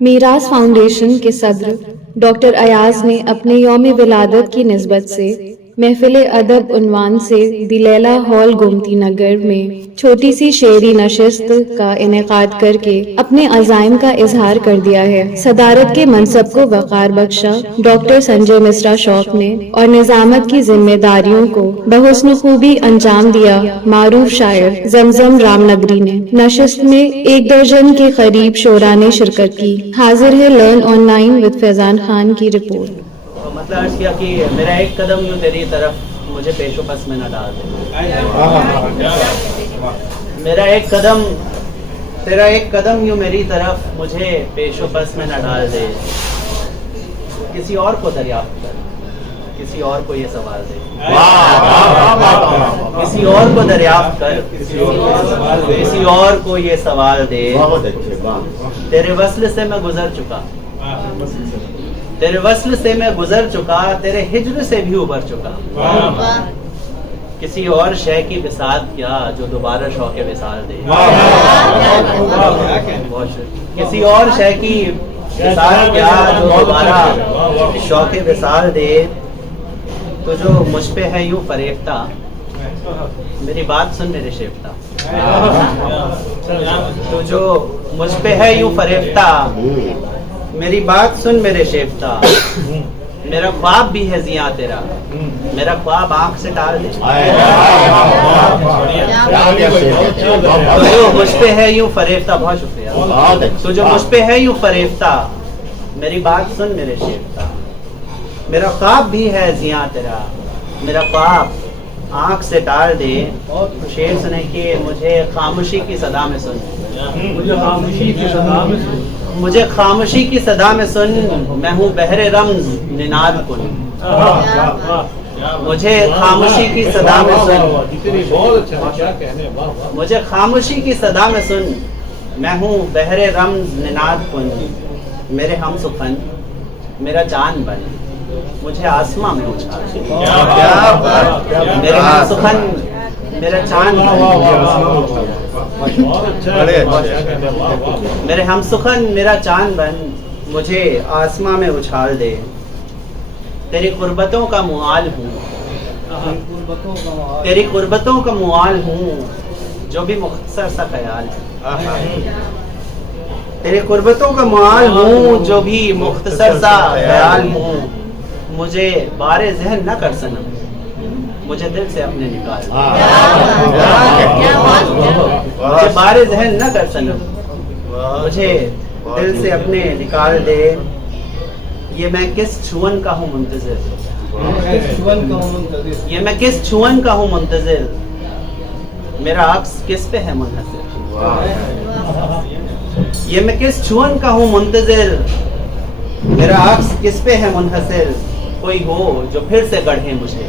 मीरास foundation के सदर doctor Ayaz ने अपने यौम विलादत की निस्बत से महफिल अदब उन्वान से दिलैला हॉल गोमती नगर में छोटी सी शेरी नशिस्त का इनेकाद करके अपने अज़ाइम का इजहार कर दिया है। सदारत के मनसब को वक़ार बख्शा डॉक्टर संजय मिश्रा शौक ने और निजामत की जिम्मेदारियों को बहुस्न खूबी अंजाम दिया मारूफ शायर जमजम रामनगरी ने। नशिस्त में 1 दर्जन के करीब शोरा ने शिरकत की। हाजिर है learn online with Faizan Khan की रिपोर्ट। मतलब अर्ज किया कि मेरा एक कदम यूँ तेरी तरफ मुझे पेशो पस में न डाल दे। मेरा एक कदम तेरा एक कदम यूँ मेरी तरफ मुझे पेशो पस में न डाल दे। किसी और को दरियाफ्त कर, किसी और को ये सवाल दे। किसी और को दरियाफ्त कर, किसी और को ये सवाल दे। तेरे वस्ल से मैं गुजर चुका, तेरे वस्ल से मैं गुजर चुका, तेरे हिज्र से भी उबर चुका। किसी और शय की बिसात क्या जो दोबारा शौक़े विसाल दे। किसी और शय की बिसात क्या जो दोबारा शौक़े विसाल दे। तो जो मुझ पे है यूं फरेफ्ता, मेरी बात सुन मेरे शेफ्ता। तो जो मुझ पे है यूं फरेफ्ता, मेरी बात सुन मेरे शेफ्ता। मेरा ख्वाब भी है जिया तेरा, मेरा ख्वाब आंख से टाल दे। तो जो मुझ पे है यूं फरेफ्ता, बहुत शुक्रिया। तो जो मुझ पे है यूं फरेफ्ता, मेरी बात सुन मेरे शेफ्ता। मेरा ख्वाब भी है जिया तेरा, मेरा ख्वाब आंख से टाल दे। शेर सुने कि मुझे खामोशी की सदा में सुन, मुझे खामोशी की सदा में सुन, मुझे खामोशी की सदा में सुन। मैं हूँ बहरे रम्ज निनाद कुन, मुझे खामोशी की सदा में सुन। मुझे खामोशी की सदा में सुन, मैं हूँ बहरे रम्ज निनाद कुन। मेरे हम सुखन मेरा जान बन, मुझे आसमां में उछाल। मेरे हम सुखन मेरा चांद बन, मेरे हम सुखन मेरा चांद बन, मुझे आसमां में उछाल दे। तेरी कुर्बतों का मुआल हूँ, तेरी कुर्बतों का मुआल हूँ, जो भी मुख्तसर सा ख्याल है। तेरे कुर्बतों का मुआल हूँ, जो भी मुख्तसर सा ख्याल हूँ। मुझे बारे जहन न कर सनम, मुझे दिल से अपने निकाल। मुझे बारे जहन न कर सनम, मुझे दिल से अपने निकाल दे। ये मैं किस छुअन का हूँ मुंतज़िर, ये मैं किस छुअन का हूँ मुंतज़िर। मेरा अक्स किस पे है मुनहसिर, ये मैं किस छुअन का हूँ मुंतज़िर। मेरा अक्स किस पे है मुनहसिर। कोई हो जो फिर से गढ़े मुझे,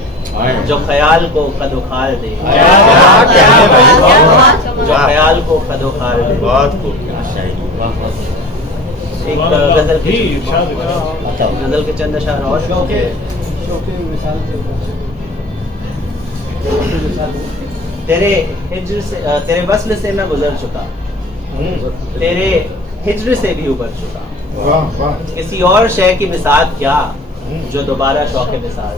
जो ख्याल को कदोखाल दे, जो ख्याल को कदोखाल दे। एक गजल के चंद अशार और तेरे हिज्र से, तेरे वस्ल से मैं गुजर चुका, तेरे हिज्र से भी उबर चुका। किसी और शय की बिसात क्या जो दोबारा शौक़े विसाल।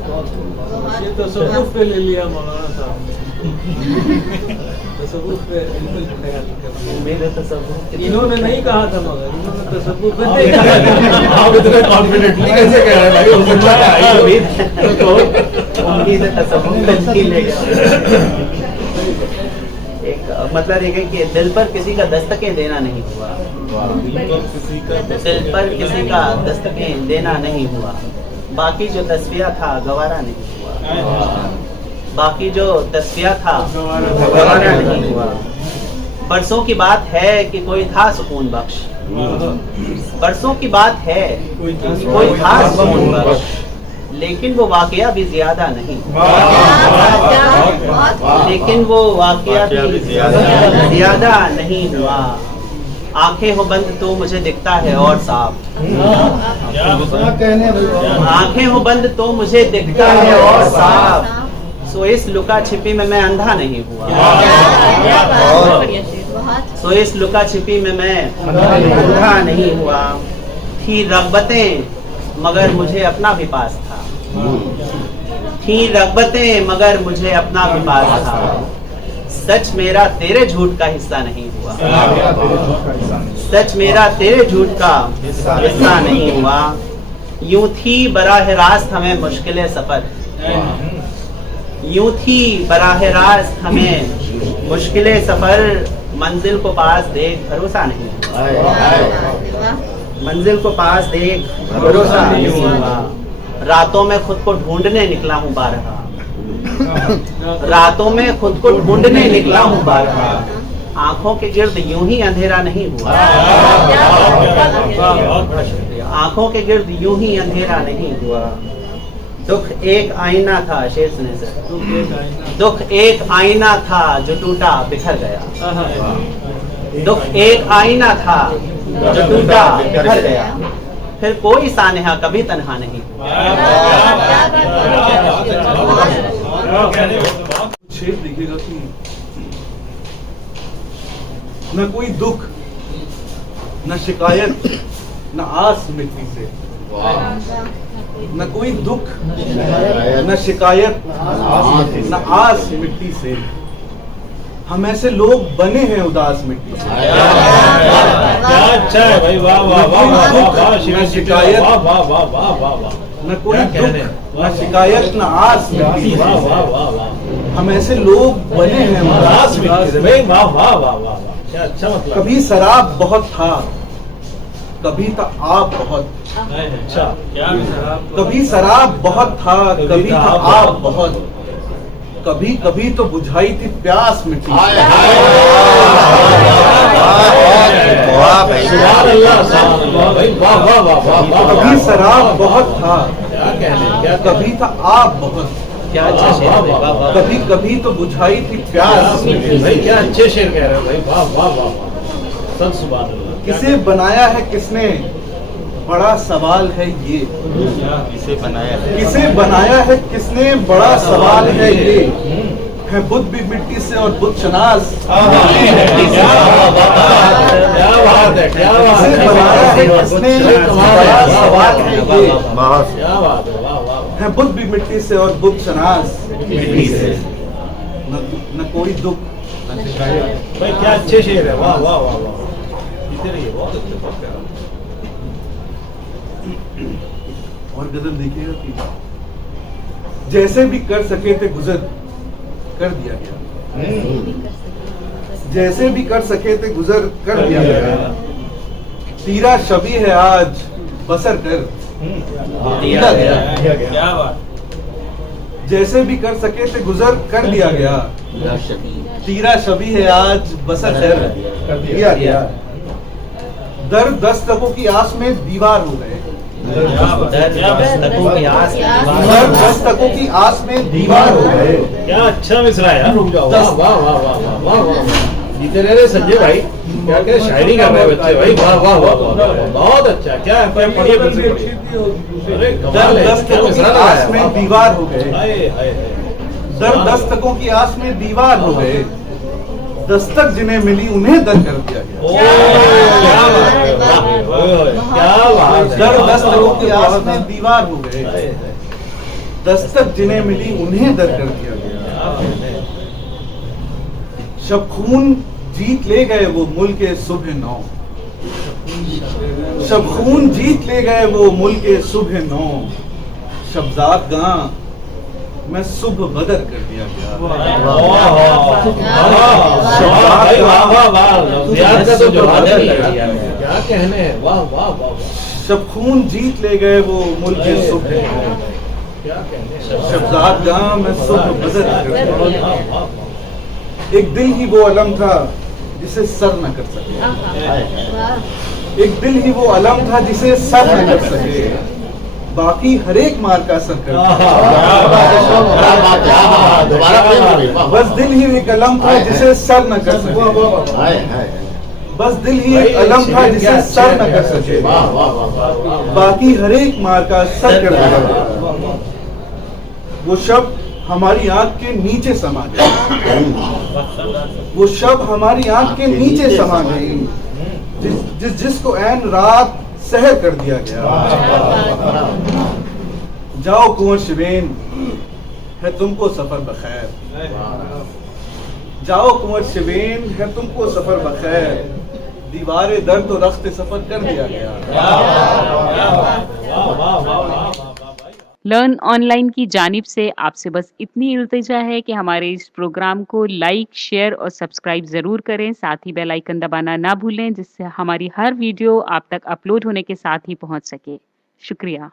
ये तसव्वुफ पे ले लिया मौलाना साहब, तसव्वुफ पे मेरे तसव्वुफ इन्होंने नहीं कहा था, मगर इन्होंने तसव्वुफ पे देखा। आप इतने कॉन्फिडेंटली कैसे कह रहे हैं भाई? हो सकता है तो उम्मीद है तसव्वुफ पे ले गया। एक मतलब ये कि दिल पर किसी का दस्तकें देना नहीं हुआ, दिल पर किसी का दस्तकें देना नहीं हुआ। बाकी जो तस्फिया था गवारा नहीं हुआ, बाकी जो तस्फिया था गवारा नहीं हुआ। बरसों की बात है कि कोई था सुकून बख्श, बरसों की बात है कोई था सुकून बख्श, लेकिन वो वाकया भी ज्यादा नहीं, लेकिन वो वाकया भी ज्यादा नहीं हुआ। आंखें हो बंद तो मुझे दिखता है और साफ, आंखें हो बंद तो मुझे दिखता है और साफ। सो इस लुका छिपी में मैं अंधा नहीं हुआ, सो इस लुका छिपी में मैं अंधा नहीं हुआ। थी रग़बतें मगर मुझे अपना भी पास था, थी रग़बतें मगर मुझे अपना भी पास था, सच मेरा तेरे झूठ का हिस्सा नहीं हुआ, सच मेरा तेरे झूठ का हिस्सा नहीं हुआ। यूं थी बराह रास्त हमें मुश्किलें सफर, यूं थी बराह रास्त हमें मुश्किलें सफर, मंजिल को पास देख भरोसा नहीं हुआ, मंजिल को पास देख भरोसा नहीं हुआ। रातों में खुद को ढूंढने निकला हूँ बारहा, रातों में खुद को ढूंढने निकला हूँ बारहा, आंखों के गिर्द यूं ही अंधेरा नहीं हुआ, आंखों के गिर्द यूं ही अंधेरा नहीं हुआ। दुख एक आईना था, शेर सुने सर, दुख एक आईना था जो टूटा बिखर गया, दुख एक आईना था जो टूटा बिखर गया, फिर कोई सानेहा कभी तन्हा नहीं शेर देखिएगा कि न कोई दुख न शिकायत न आस मिट्टी से, न कोई दुख न शिकायत न आस मिट्टी से, हम ऐसे लोग बने हैं उदास मिट्टी से। क्या अच्छा है भाई, वाह वाह वाह वाह वाह, न शिकायत वाह वाह वाह वाह वाह वाह, न कोई दुख न शिकायत न आस मिट्टी से, वाह वाह वाह वाह, हम ऐसे लोग बने हैं उदास उदास मिट्टी से मिट्टी भाई, से। वाह वाह वाह वाह वाह, क्या अच्छा मतलब। कभी शराब बहुत था, कभी था आप बहुत, अच्छा क्या कभी शराब बहुत था, कभी था आप बहुत, कभी कभी तो बुझाई थी प्यास मिट्टी से। सुभान अल्लाह, सुभान अल्लाह भाई, वाह वाह वाह वाह वाह, कभी शराब बहुत था, क्या कहने, क्या कभी था आप बहुत, क्या अच्छा शेर है, वाह वाह। कभी कभी तो बुझाई थी प्यास मिट्टी से। भाई, क्या अच्छे शेर कह रहे हो भाई, वाह वाह वाह वाह, सब सुभान अल्लाह। किसे बनाया है किसने, बड़ा सवाल है ये, किसे बनाया है, किसे बनाया है किसने, बड़ा सवाल है ये, है बुद्ध भी मिट्टी से और बुद्ध शनास, क्या बात है, क्या बात किसे है, बनाया है किसने, बड़ा सवाल है ये, क्या बात है, वाह वाह, है बुद्ध भी मिट्टी से और बुद्ध शनास मिट्टी से, न कोई दुख न शिकायत। भाई क्या अच्छे शेर है, वाह वाह वाह वाह, इधर ही बहुत अच्छे, बहुत प्यारा। और गजल देखिएगा कि जैसे भी कर सके थे गुजर कर दिया गया, जैसे भी कर सके थे गुजर कर दिया गया, तीरा शबी है आज बसर कर दिया गया, क्या बात, जैसे भी कर सके थे गुजर कर दिया गया, तीरा शबी है आज बसर कर दिया गया। दर दस्तकों की आस में दीवार हो गए, दस्तकों की आस दर दस्तकों की आस में दीवार हो गए, क्या अच्छा मिसरा है यार, रुक जाओ, वाह वाह वाह वाह वाह वाह वाह, जीते रह रहे संजय भाई, क्या क्या शायरी कर रहे हैं बच्चे भाई, वाह वाह वाह वाह, बहुत अच्छा, क्या है, पढ़िए फिर से पढ़िए। अरे कमाल दर है, क्या दस्तकों की मिसरा आस लगाया, में दीवार हो गए, हाय हाय हाय, दर दस्तकों की आस में दीवार हो गए, दस्तक जिन्हें मिली उन्हें दर कर दिया गया। ओ क्या बात है, वाह, ओए होए, क्या बात है, दर दस्तकों की आस में दीवार हो गए, हाय, हाय, दस्तक जिन्हें मिली उन्हें दर कर दिया गया। क्या बात है, शब खून जीत ले गए वो मुल्क सुबह नौ, शब खून जीत ले गए वो मुल्क सुबह नौ, शबजाद गां मैं सुबह बदर कर दिया गया। वाह भाई, वाह वाह वाह, यार का तो जवाब नहीं है, क्या कहने हैं, वाह वाह वाह वाह, शब खून जीत ले गए वो मुल्क सुबह नौ, क्या कहने हैं, शबजाद गां मैं सुबह बदर कर दिया गया। वाह वाह वाह, एक दिल ही वो अलम था जिसे सर न कर सके, एक दिल ही वो अलम था जिसे सर न कर सके, बाकी हर एक मार का असर कर बस दिल ही एक अलम था जिसे सर न कर सके, बस दिल ही एक अलम था जिसे सर न कर सके, बाकी हर एक मार का असर कर दिया। वो शब्द हमारी आंख के नीचे समा गई, वो शब्द हमारी आंख के नीचे समा गई, जिसको ऐन रात सहर कर दिया गया। जाओ कुंवर शिवेन, है तुमको सफर बखैर। जाओ कुंवर शिवेन, है तुमको सफर बखैर, दीवारे दर तो रख्ते सफर कर दिया गया। लर्न ऑनलाइन की जानिब से आपसे बस इतनी इल्तिजा है कि हमारे इस प्रोग्राम को लाइक, शेयर और सब्सक्राइब ज़रूर करें। साथ ही बेल आइकन दबाना ना भूलें, जिससे हमारी हर वीडियो आप तक अपलोड होने के साथ ही पहुंच सके। शुक्रिया।